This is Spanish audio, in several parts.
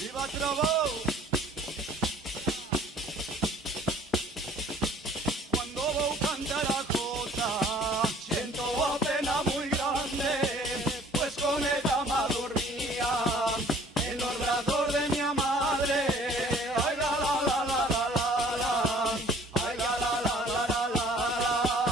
Viva Trovó. Cuando vos canta la jota, siento una pena muy grande, pues con ella me dormía en los brazos de mi madre. Ay, la, la, la, la, la, la, la. Ay, la, la, la, la, la, la, la.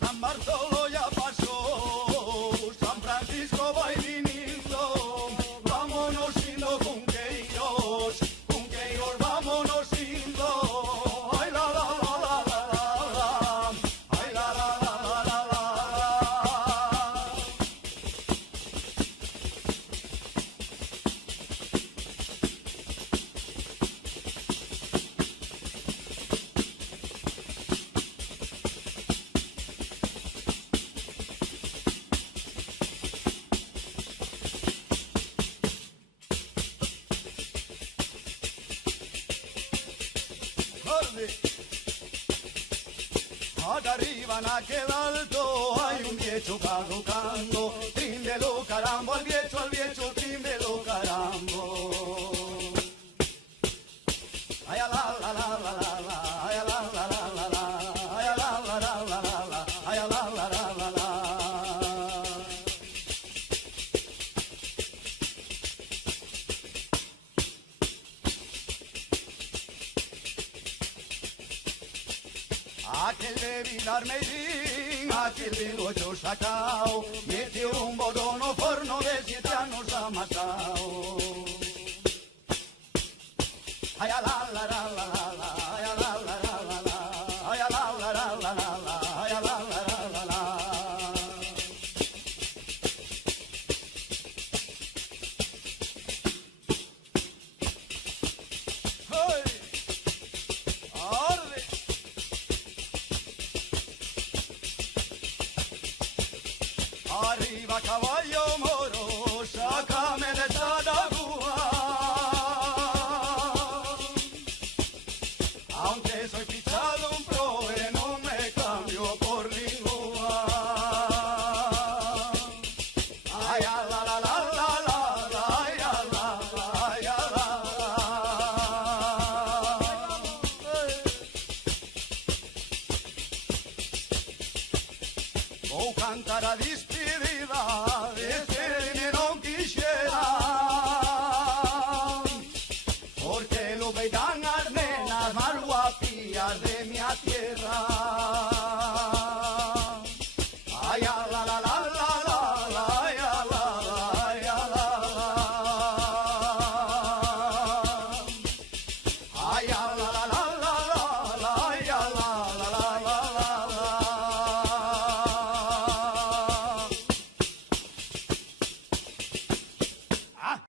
San Bartolo ya pasó, San Francisco va viniendo, vámonos indo con queiros, vámonos indo. Ay, la, la, la, la, la, la, la. Ay, la, la, la, la, la, la, la. Verde. Acá arriba en aquel alto hay un viejo caducando, trímbelo carambo al viejo, trímbelo carambo. Ay, la, la, la, la, la, la, ay, la, la, la, la, la, ay, la, la, la, la, la, la, ay, la, la, la, la, la. Aquel de Vilar Meidín, aquel de Ocho Sacao, metió un bodón o forno de 7 años amasao. Ay, la, la, la, la, la, la, ay, la, la, la, la, la, ay, la, la, la, la, la, la, ay, la, la, la, la, la. ¡Ay! ¡Arde! Arriba caballo moro, sácame de esta laguna. Aunque soy fichado un proe, no me cambio por ninguna. Ay, a la, la, la, la, la, la, ay, a la, la, ay, a la, la. Vou cantar a despedida de este